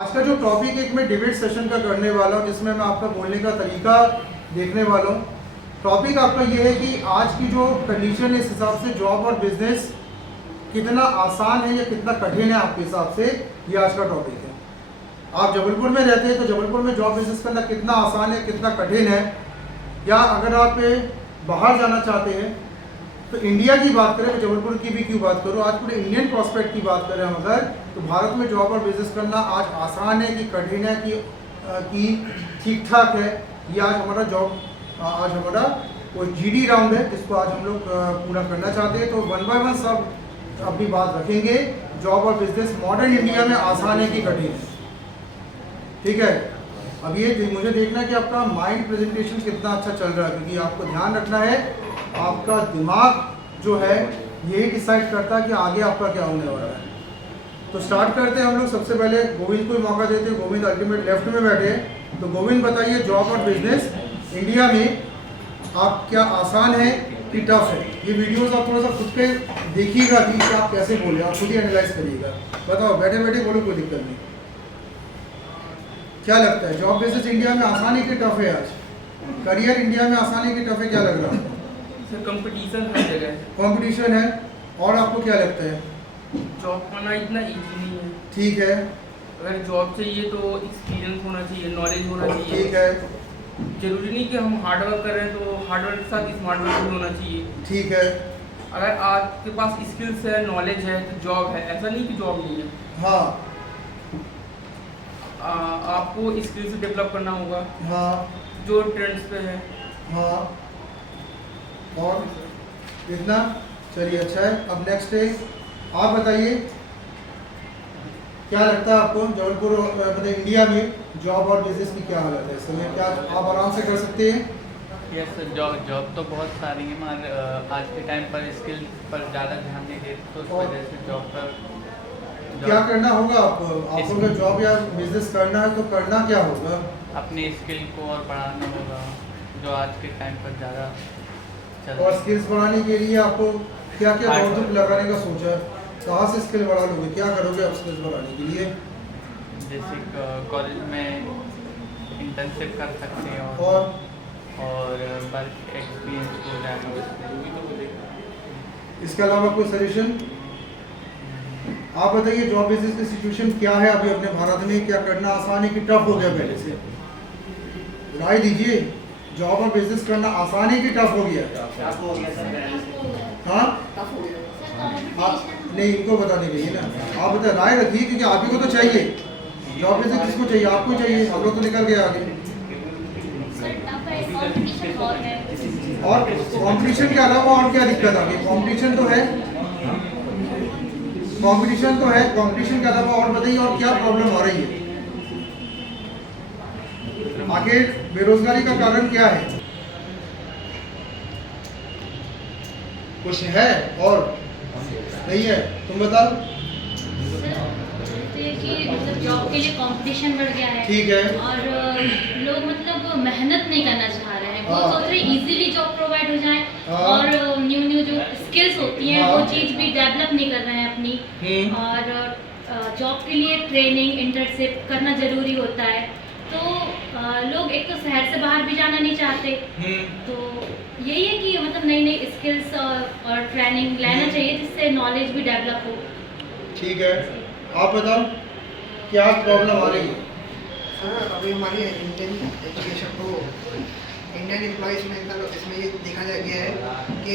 आज का जो टॉपिक एक मैं डिबेट सेशन का करने वाला हूँ जिसमें मैं आपका बोलने का तरीका देखने वाला हूँ। टॉपिक आपका ये है कि आज की जो कंडीशन है इस हिसाब से जॉब और बिजनेस कितना आसान है या कितना कठिन है आपके हिसाब से, ये आज का टॉपिक है। आप जबलपुर में रहते हैं तो जबलपुर में जॉब बिजनेस करना कितना आसान है कितना कठिन है, या अगर आप बाहर जाना चाहते हैं तो इंडिया की बात करें, मैं जबलपुर की भी क्यों बात करूँ, आज पूरे इंडियन प्रॉस्पेक्ट की बात करें हम अगर, तो भारत में जॉब और बिजनेस करना आज आसान है कि कठिन है कि ठीक ठाक है। ये आज हमारा आज हमारा वो जीडी राउंड है जिसको आज हम लोग पूरा करना चाहते हैं। तो वन बाय वन सब अपनी बात रखेंगे, जॉब और बिजनेस मॉडर्न इंडिया में आसान है कि कठिन है, ठीक है। अब ये मुझे देखना है कि आपका माइंड प्रेजेंटेशन कितना अच्छा चल रहा है, क्योंकि आपको ध्यान रखना है आपका दिमाग जो है यही डिसाइड करता है कि आगे आपका क्या होने वाला है। तो स्टार्ट करते हैं हम लोग। सबसे पहले गोविंद को ही मौका देते हैं। गोविंद अल्टीमेट लेफ्ट में बैठे हैं, तो गोविंद बताइए जॉब और बिजनेस इंडिया में आप क्या आसान है कि टफ है। ये वीडियोस आप थोड़ा सा खुद पे देखिएगा कि आप कैसे बोले, आप खुद ही एनालाइज करिएगा। बताओ, बैठे बैठे बोलो, कोई दिक्कत नहीं। क्या लगता है जॉब बिजनेस इंडिया में आसान है कि टफ है? आज करियर इंडिया में आसान है कि टफ है, क्या लग रहा है? सर कंपटीशन हर जगह है। कंपटीशन है। और आपको क्या लगता है? जॉब पाना इतना इजी नहीं है। ठीक है। अगर जॉब चाहिए तो एक्सपीरियंस होना चाहिए, नॉलेज होना चाहिए। ठीक है। जरूरी नहीं कि हम हार्ड वर्क कर रहे हैं तो हार्ड वर्क के साथ स्मार्ट वर्क भी होना चाहिए। ठीक है। अगर आपके पास स्किल्स है, नॉलेज है तो जॉब है, ऐसा नहीं कि जॉब नहीं है। हाँ। आपको स्किल्स डेवलप करना होगा। हाँ। जो ट्रेंड्स पे है। हाँ। और इतना चलिए, अच्छा है। अब नेक्स्ट है, आप बताइए क्या लगता है आपको जबलपुर मतलब इंडिया में जॉब और बिजनेस की क्या हालत है इस समय? क्या आप आराम से कर सकते हैं? यस सर, जॉब तो बहुत सारी है मगर आज के टाइम पर स्किल पर ज़्यादा ध्यान नहीं देते, तो उस वजह से जॉब पर क्या करना होगा आपको? आपको अगर जॉब या बिजनेस करना है तो करना क्या होगा? अपनी स्किल को और बढ़ाना होगा, जो आज के टाइम पर ज़्यादा चल और स्किल्स बढ़ाने के लिए आपको क्या क्या दौड़ लगाने का सोचा है? कहाँ से स्किल बढ़ा लोगे, क्या करोगे आप स्किल्स बढ़ाने के लिए? जैसे कॉलेज में इंटर्नशिप कर सकते हैं और वर्क एक्सपीरियंस हो जाएगा। इसके अलावा कोई सजेशन आप बताइए? जॉब बिजनेस की सिचुएशन क्या है अभी अपने भारत में? क्या करना आसान है कि टफ हो गया पहले से? राय दीजिए, जॉब और बिजनेस करना आसान है कि टफ हो गया? हाँ, आप नहीं, इनको बताने के लिए ना, आप बता राय रखिए, क्योंकि आप ही को तो चाहिए जॉब बिजनेस। किसको चाहिए? आपको चाहिए, हम लोग तो निकल गए आगे। और कंपटीशन के अलावा और क्या दिक्कत आ गई? कंपटीशन तो है, कंपटीशन तो है, कंपटीशन के अलावा और बताइए और क्या प्रॉब्लम आ रही है? आगे बेरोजगारी का कारण क्या है? कुछ है और नहीं है? तुम बताओ। मतलब जॉब के लिए कंपटीशन बढ़ गया है। ठीक है। और लोग मतलब मेहनत नहीं करना चाह रहे हैं, वो हाँ। सोच रहे इजीली जॉब प्रोवाइड हो जाए। हाँ। और न्यू जो स्किल्स होती हैं हाँ। वो चीज़ भी डेवलप नहीं कर रहे हैं अपनी। और जॉब के लिए ट्रेनिंग इंटर्नशिप करना ज़रूरी होता है। तो लोग एक तो शहर से बाहर भी जाना नहीं चाहते, तो यही है कि मतलब नई नई स्किल्स और ट्रेनिंग लेना चाहिए जिससे नॉलेज भी डेवलप हो। ठीक है, आप बताओ क्या प्रॉब्लम आ रही है? सर अभी हमारी इंडियन एजुकेशन को इंडियन एम्प्लॉयज़ में इसमें ये देखा गया है कि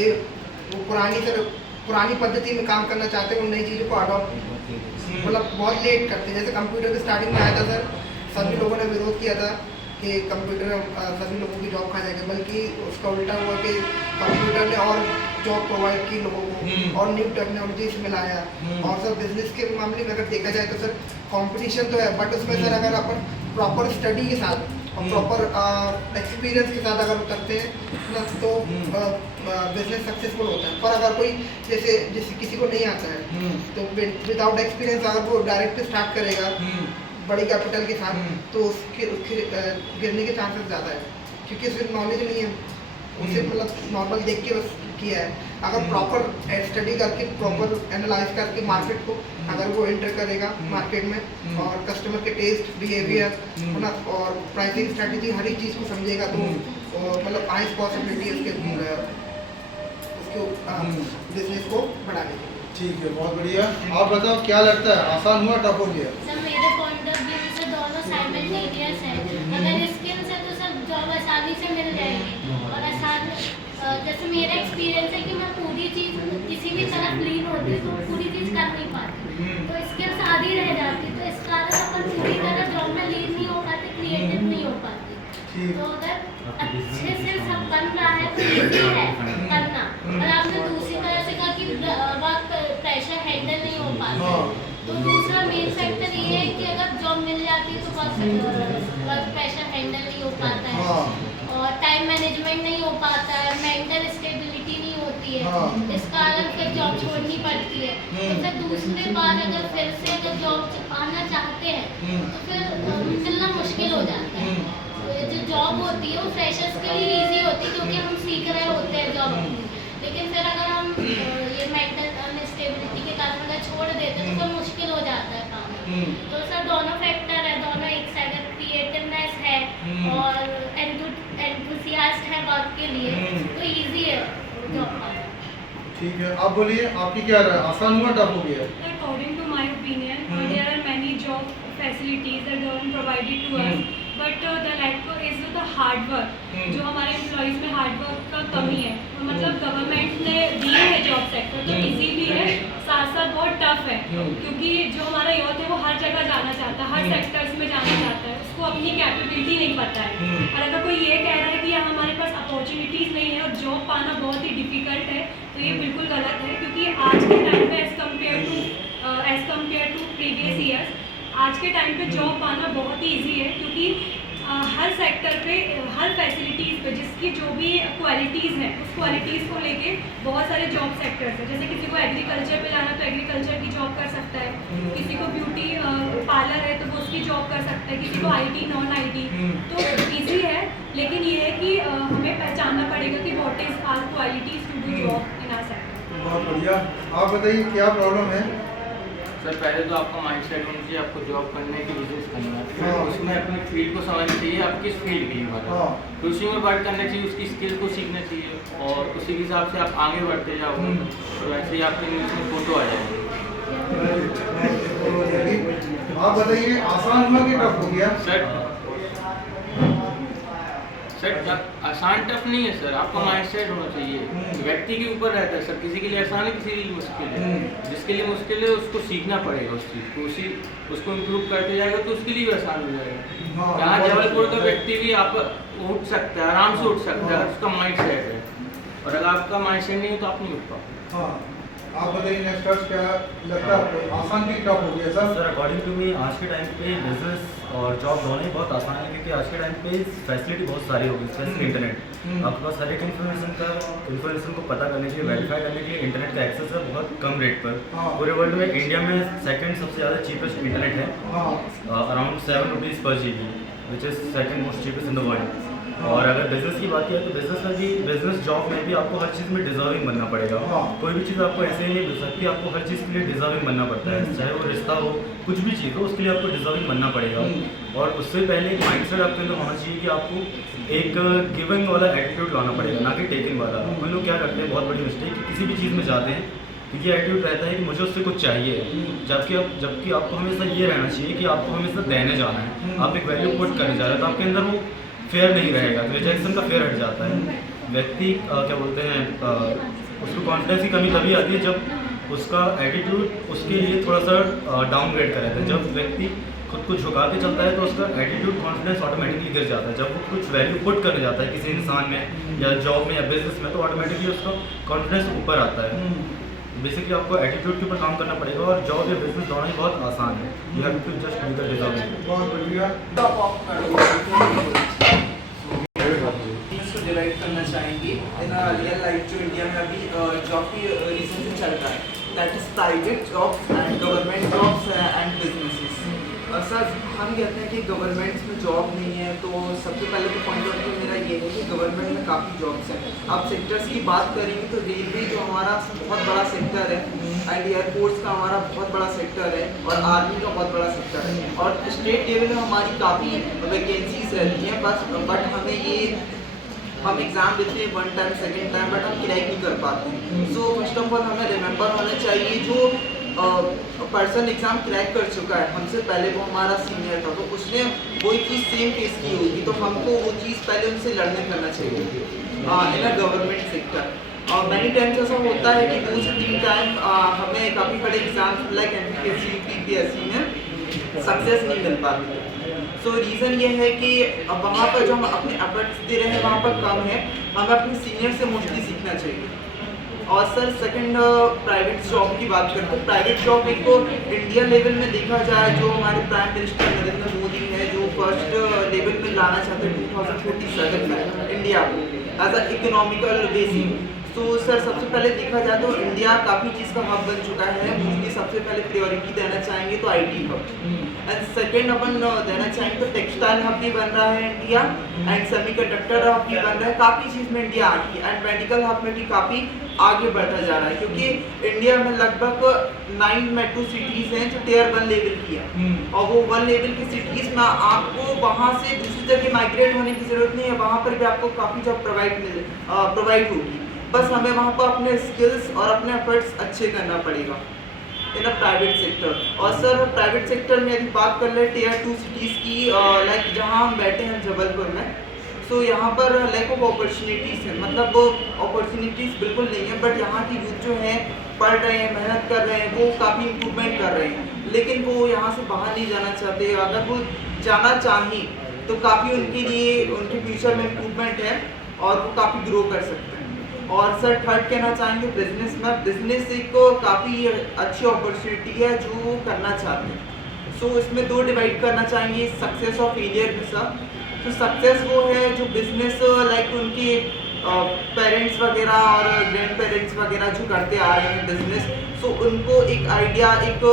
वो पुरानी पद्धति में काम करना चाहते हैं, उन नई चीज़ों को अडॉप्ट मतलब बहुत लेट करते हैं। जैसे कंप्यूटर के स्टार्टिंग में आया था सर, सभी लोगों ने विरोध किया था कि कंप्यूटर सभी लोगों की जॉब खा जाएगा, बल्कि उसका उल्टा हुआ कि कंप्यूटर ने और जॉब प्रोवाइड की लोगों को और न्यू टेक्नोलॉजी इसमें लाया। और सर बिजनेस के मामले में अगर देखा जाए तो सर कंपटीशन तो है, बट उसमें सर अगर अपन प्रॉपर स्टडी के साथ और प्रॉपर एक्सपीरियंस के साथ अगर उतरते हैं ना तो बिजनेस सक्सेसफुल होता है। पर अगर कोई जैसे किसी को नहीं आता है तो विदाउट एक्सपीरियंस अगर वो डायरेक्ट स्टार्ट करेगा बड़ी कैपिटल के साथ तो उसके गिरने के चांसेस ज़्यादा है, क्योंकि उसकी नॉलेज नहीं है। उसे मतलब नॉर्मल देख के बस किया है, अगर प्रॉपर स्टडी करके प्रॉपर एनालाइज करके मार्केट को अगर वो एंटर करेगा मार्केट में और कस्टमर के टेस्ट बिहेवियर है ना और प्राइसिंग स्ट्रेटजी हर एक चीज़ को समझेगा तो मतलब हाईएस्ट पॉसिबिलिटी उसके बिजनेस को बढ़ाने की। ठीक है, बहुत बढ़िया। आप बताओ क्या लगता है, आसान हुआ टफ हो गया? सर मेरे पॉइंट ऑफ व्यू से दोनों साइमल्टेनियस है। अगर स्किल्स है तो सर जॉब आसानी से मिल जाएगी और आसान जैसे मेरा एक्सपीरियंस है कि मैं पूरी चीज़ किसी भी तरफ लीन होती तो पूरी चीज़ कर नहीं पाती, तो स्किल्स आधी रह जाती, तो इस कारण अपन पूरी तरह जॉब में लीन नहीं हो पाते, क्रिएटिव नहीं हो पाते। तो अगर अच्छे से सब बन रहा है तो ईजी है करना। और आपने दूसरी तरह से कहा कि वर्क प्रेशर हैंडल नहीं हो पाता, तो दूसरा मेन फैक्टर ये है कि अगर जॉब मिल जाती है तो वर्क प्रेशर हैंडल नहीं हो पाता है और टाइम मैनेजमेंट नहीं हो पाता है, मेंटल स्टेबिलिटी नहीं होती है, इस कारण फिर जॉब छोड़नी पड़ती है। तो फिर दूसरे बार अगर फिर से अगर जॉब आना चाहते हैं तो फिर मिलना मुश्किल हो जाता है। तो ये जो जॉब होती है वो फ्रेशर्स के लिए इजी होती है क्योंकि हम सीख रहे होते हैं जॉब, लेकिन फिर अगर हम ये मेंटल अनस्टेबिलिटी के कारण अगर छोड़ देते हैं तो फिर मुश्किल हो जाता है काम। तो सर दोनों फैक्टर है, दोनों एक से अगर क्रिएटिवनेस है और एंथुसियास्ट है वर्क के लिए तो इजी है जॉब पाना। ठीक है, आप बोलिए आपकी क्या राय, आसान हुआ टफ हो गया? According to my opinion, there are many job facilities that government provided to us, but the lack is the hard work. जो हमारे एम्प्लॉइज में हार्ड वर्क का कमी है, मतलब गवर्नमेंट ने दिए है जॉब सेक्टर तो इजी भी है, साथ साथ बहुत टफ है क्योंकि जो हमारा यूथ है वो हर जगह जाना चाहता है, हर सेक्टर्स में जाना चाहता है, उसको अपनी कैपेबिलिटी नहीं पता है। और अगर कोई ये कह रहा है कि हमारे पास अपॉर्चुनिटीज़ नहीं है और जॉब पाना बहुत ही डिफिकल्ट है तो ये बिल्कुल गलत है, क्योंकि आज के टाइम पे as compared to previous years आज के टाइम पे जॉब पाना बहुत ही ईजी है, क्योंकि हर सेक्टर पे हर फैसिलिटीज़ पे जिसकी जो भी क्वालिटीज़ हैं उस क्वालिटीज़ को लेके बहुत सारे जॉब सेक्टर्स हैं। जैसे किसी को एग्रीकल्चर पे जाना तो एग्रीकल्चर की जॉब कर सकता है, किसी को ब्यूटी पार्लर है तो वो उसकी जॉब कर सकता है, किसी को आईटी नॉन आईटी, तो ईजी है। लेकिन ये है कि हमें पहचानना पड़ेगा कि what is our qualities to do job in our sector. बहुत बढ़िया। आप बताइए क्या प्रॉब्लम है? सर पहले तो आपका माइंड सेट होना चाहिए, आपको जॉब करने की बिजनेस करना है, फिर उसमें अपनी फील्ड को समझना चाहिए, आप किस फील्ड के लिए बढ़ रहे हैं, तो उसी में वर्क करना चाहिए, उसकी स्किल को सीखना चाहिए और उसी के हिसाब से आप आगे बढ़ते जाओगे तो वैसे ही आपके न्यूज़ में फोटो आ जाएगी। आप बताइए आसान हुआ कि टफ हो गया? सर आसान टफ नहीं है सर, आपका माइंड सेट होना चाहिए, व्यक्ति के ऊपर रहता है सर, किसी के लिए आसान है किसी के लिए मुश्किल है, जिसके लिए मुश्किल है उसको सीखना पड़ेगा उस चीज़ को, उसको इम्प्रूव करते जाएगा तो उसके लिए भी आसान हो जाएगा। यहाँ जबलपुर का व्यक्ति भी आप उठ सकता है, आराम से उठ सकता है, उसका माइंड सेट है, और अगर आपका माइंड सेट नहीं हो तो आप नहीं उठ पाओगे। हाँ, आप बताइए नेक्स्ट क्या लगता है आपको, आसान की टफ हो गया sir? Sir according to me आज के टाइम पे बिजनेस और जॉब दोनों ही बहुत आसान है, क्योंकि आज के टाइम पे फैसिलिटी बहुत सारी हो गई, स्पेशली इंटरनेट। आपके पास हर एक इन्फॉर्मेशन को पता करने के लिए, वेरीफाई करने के लिए इंटरनेट का एक्सेस है बहुत कम रेट पर। पूरे वर्ल्ड में इंडिया में सेकंड सबसे ज़्यादा चीपेस्ट इंटरनेट है, अराउंड 7 रुपीज़ पर GB, which is second most cheapest in the world. और अगर बिजनेस की बात किया तो बिजनेस जॉब में भी आपको हर चीज़ में डिजर्विंग बनना पड़ेगा। कोई भी चीज़ आपको ऐसे ही नहीं मिल सकती, आपको हर चीज़ के लिए डिजर्विंग बनना पड़ता है, चाहे वो रिश्ता हो, कुछ भी चीज़ हो, उसके लिए आपको डिजर्विंग बनना पड़ेगा। और उससे पहले एक माइंडसेट आपके अंदर होना चाहिए कि आपको एक गिविंग वाला एटीट्यूड लाना पड़ेगा, ना कि टेकिंग वाला। हम लोग क्या करते हैं, बहुत बड़ी मिस्टेक, कि किसी भी चीज़ में जाते हैं क्योंकि एटीट्यूड रहता है कि मुझे उससे कुछ चाहिए, जबकि आपको हमेशा ये रहना चाहिए कि आपको हमेशा देने जाना है। आप एक वैल्यू पुट करने जा रहे हैं तो आपके अंदर वो फेयर नहीं रहेगा, तो रिजेक्शन का फेयर हट जाता है। व्यक्ति क्या बोलते हैं, उसको कॉन्फिडेंस की कमी तभी आती है जब उसका एटीट्यूड उसके लिए थोड़ा सा डाउनग्रेड कर देता है। जब व्यक्ति खुद को झुका के चलता है तो उसका एटीट्यूड कॉन्फिडेंस ऑटोमेटिकली गिर जाता है। जब वो कुछ वैल्यू पुट करने जाता है किसी इंसान में या जॉब में या बिजनेस में, तो ऑटोमेटिकली उसका कॉन्फिडेंस ऊपर आता है। बेसिकली आपको एटीट्यूड के ऊपर काम करना पड़ेगा, और जॉब या बिजनेस दोनों ही बहुत आसान है। You have to just do the deserving. बहुत बढ़िया। को डिवाइड करना चाहेंगे इन रियल लाइफ जो इंडिया में अभी जॉब की रीजन से चल रहा है, that is private jobs and government jobs and businesses. Sir हम कहते हैं कि गवर्नमेंट में जॉब नहीं है, तो सबसे पहले तो पॉइंट ऑफ व्यू मेरा ये है कि गवर्नमेंट में काफ़ी जॉब्स हैं। आप सेक्टर्स की बात करेंगे तो रेलवे जो हमारा बहुत बड़ा सेक्टर है, एंड एयरपोर्ट्स का हमारा बहुत बड़ा सेक्टर है, और आर्मी का बहुत बड़ा सेक्टर है, और स्टेट लेवल में हमारी काफ़ी वैकेंसीज रहती हैं। बट हमें ये हम एग्ज़ाम देते हैं 1 टाइम 2nd टाइम, बट हम क्रैक नहीं कर पाते। सो फर्स्ट ऑफ ऑल हमें रिमेंबर होना चाहिए जो पर्सन एग्ज़ाम क्रैक कर चुका है हमसे पहले, वो हमारा सीनियर था, तो उसने वही चीज़ सेम फेस की होगी, तो हमको वो चीज़ पहले उनसे लड़ने करना चाहिए इन अ गवर्नमेंट सेक्टर। और मैनी टाइम्स ऐसा होता है कि 2 से 3 टाइम हमें काफ़ी बड़े एग्जाम्स लाइक MPSC UPSC में सक्सेस नहीं मिल पाती है। सो रीज़न ये है कि वहाँ पर जो हम अपने एफर्ट्स दे रहे हैं वहाँ पर कम है, हमें अपने सीनियर से मोस्टली सीखना चाहिए। और सर सेकंड, प्राइवेट जॉब की बात करते हैं। प्राइवेट जॉब एक को इंडिया लेवल में देखा जाए, जो हमारे प्राइम मिनिस्टर नरेंद्र मोदी है, जो फर्स्ट लेवल में लाना चाहते हैं 2047 में इंडिया को एज अ इकोनॉमिकल बेसिस। तो सर सबसे पहले देखा जाए तो इंडिया काफ़ी चीज़ का हब बन चुका है, मोस्टली सबसे पहले प्रायोरिटी देना चाहेंगे तो IT हब, एंड सेकेंड अपन देना चाहेंगे तो टेक्सटाइल हब भी बन रहा है इंडिया, एंड सेमीकंडक्टर हब भी बन रहा है। काफ़ी चीज़ में इंडिया आगे, एंड मेडिकल हब में भी काफ़ी आगे बढ़ता जा रहा है, क्योंकि इंडिया में लगभग 9 मेट्रो सिटीज़ हैं जो Tier 1 लेवल की है, और वो 1 लेवल की सिटीज़ में आपको वहाँ से दूसरी जगह माइग्रेट होने की ज़रूरत नहीं है, वहाँ पर भी आपको काफ़ी जॉब प्रोवाइड होगी। बस हमें वहाँ पर अपने स्किल्स और अपने एफर्ट्स अच्छे करना पड़ेगा इन अ प्राइवेट सेक्टर। और सर प्राइवेट सेक्टर में यदि बात कर ले Tier 2 सिटीज़ की, लाइक जहाँ हम बैठे हैं जबलपुर में, सो यहाँ पर लैक ऑफ अपॉर्चुनिटीज़ है, मतलब अपॉर्चुनिटीज़ बिल्कुल नहीं है, बट यहाँ की यूथ जो है पढ़ रहे हैं, मेहनत कर रहे हैं, वो काफ़ी इम्प्रूवमेंट कर रहे हैं, लेकिन वो यहाँ से बाहर नहीं जाना चाहते। अगर वो जाना चाहें तो काफ़ी उनके लिए उनके फ्यूचर में इम्प्रूवमेंट है, और वो काफ़ी ग्रो कर सकते हैं। और सर थर्ड कहना चाहेंगे बिजनेस में, बिजनेस एक काफ़ी अच्छी अपॉर्चुनिटी है जो वो करना चाहते हैं। सो इसमें 2 डिवाइड करना चाहेंगे, सक्सेस और फेलियर में सर। तो सक्सेस वो है जो बिजनेस लाइक उनके पेरेंट्स वगैरह और ग्रैंड पेरेंट्स वगैरह जो करते आ रहे हैं बिजनेस, सो उनको एक आइडिया, एक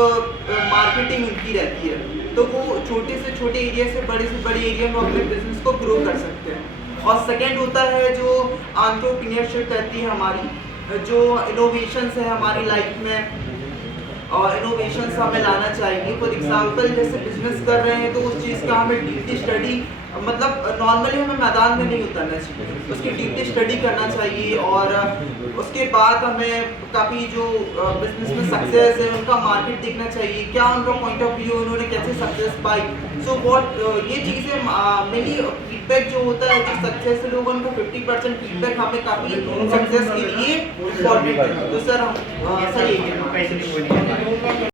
मार्केटिंग उनकी रहती है, तो वो छोटे से छोटे एरिया से बड़े एरिया में अपने बिजनेस को ग्रो कर सकते हैं। और सेकेंड होता है जो एंटरप्रेन्योरशिप रहती है हमारी, जो इनोवेशंस है हमारी लाइफ में, और इनोवेशंस हमें लाना चाहिए। फॉर एग्जांपल जैसे बिजनेस कर रहे हैं तो उस चीज़ का हमें डीपली स्टडी, मतलब नॉर्मली हमें मैदान में नहीं उतरना चाहिए, उसकी डीपली स्टडी करना चाहिए, और उसके बाद हमें काफ़ी जो बिजनेस में सक्सेस है उनका मार्केट देखना चाहिए, क्या उनका पॉइंट ऑफ व्यू, उन्होंने कैसे सक्सेस पाई। सो ये चीज़ें मेनली फीडबैक जो होता है, जो सक्सेस लोग उनका 50% फीडबैक हमें काफ़ी सक्सेस के लिए इम्पॉर्टेंट है। तो सर यही है।